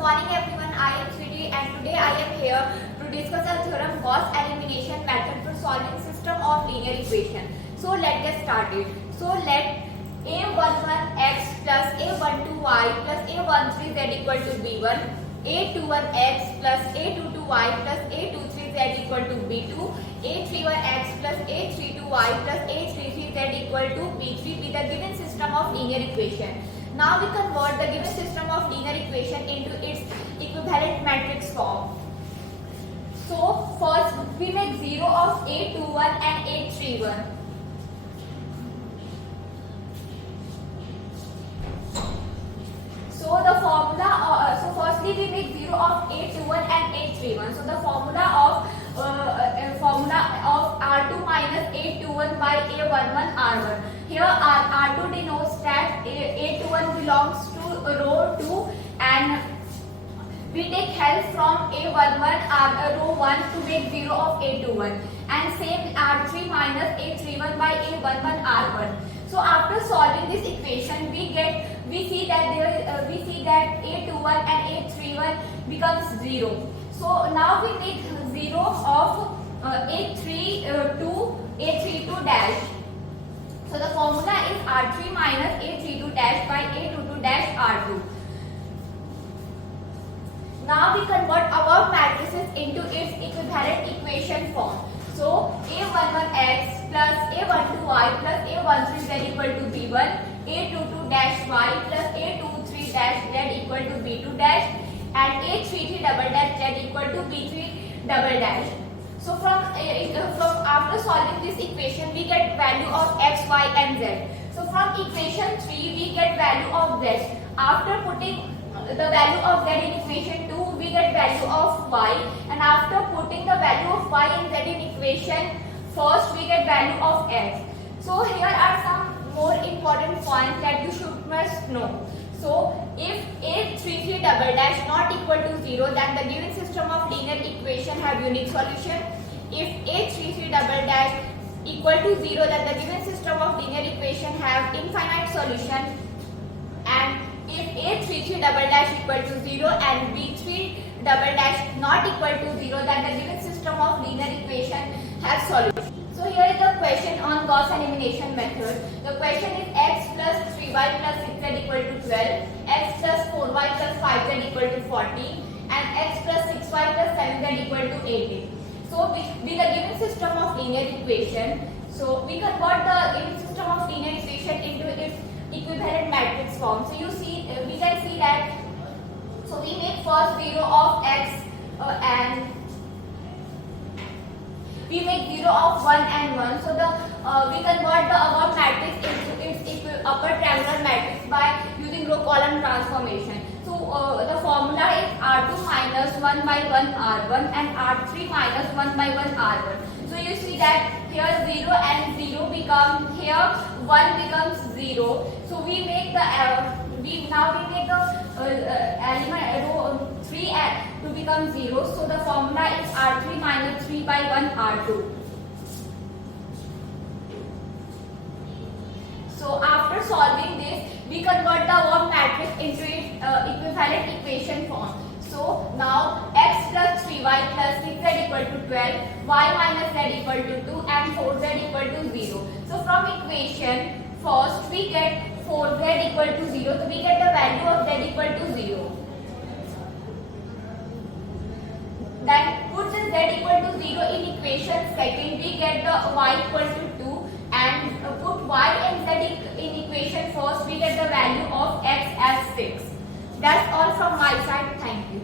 morning everyone, I am Sweetie and today I am here to discuss a theorem Gauss Elimination method for solving system of linear equation. So let's get started. So let a11x plus a12y plus a13z equal to b1, a21x plus a22y plus a23z equal to b2, a31x plus a32y plus a33z equal to b3 be the given system of linear equation. Now we convert the given system of linear equation into its equivalent matrix form. So first we make 0 of a21 and a31. So the formula, firstly we make 0 of a21 and a31. So the formula of R2 minus a21 by a11 R1. Here R2 denotes that a21 belongs to row 2 and we take help from a11 row 1 to make 0 of a21 and same R3 minus a31 by a11 R1. So after solving this equation we see that a21 and a31 becomes 0. So now we make 0 of a32 dash. So the formula is R3 minus a32 dash by a22 dash R2. Now we convert above matrices into its equivalent equation form. So a11x plus a12y plus a13z equal to b1, a22 dash y plus a23 dash z equal to b2 dash and a33 double dash z equal to b3 double dash. So from after solving this equation we get value of x, y and z. So from equation 3 we get value of z. After putting the value of z in equation 2 we get value of y, and after putting the value of y and z in equation first we get value of x. So here are some more important points that you must know. So if a33 double dash not equal to 0 then the given system of linear equation have unique solution. If a33 double dash equal to 0 then the given system of linear equation have infinite solution, and if a33 double dash equal to 0 and b3 double dash not equal to 0 then the given system of linear equation has solution. So here is the question on Gauss elimination method. The question is x plus 3y plus 6z equal to 12, x plus 4y plus 5z equal to 40 and x plus 6y plus 7z equal to 80. So with the given system of linear equation, so we convert the given system of linear equation into its equivalent matrix form. So you see, we can see that, so we make first 0 of x and we make 0 of 1 and 1. So we convert the above matrix into its upper triangular matrix by using row column transformation. So the formula is R2 minus 1 by 1 R1 and R3 minus 1 by 1 R1. So you see that here 0 and 0 become, here 1 becomes 0. So we make the element row 3 to become 0. So the formula is R3 minus 3 by 1 R2. So after solving this, we convert the above matrix into its equivalent equation form. So now x plus 3y plus 6z equal to 12, y minus z equal to 2 and 4z equal to 0. So from equation first we get 4z equal to 0. So we get the value of z equal to 0. Then put the z equal to 0 in equation second, we get the y equal to 2 and put y and z in equation first, we get the value of x as 6. That's all from my side. Thank you.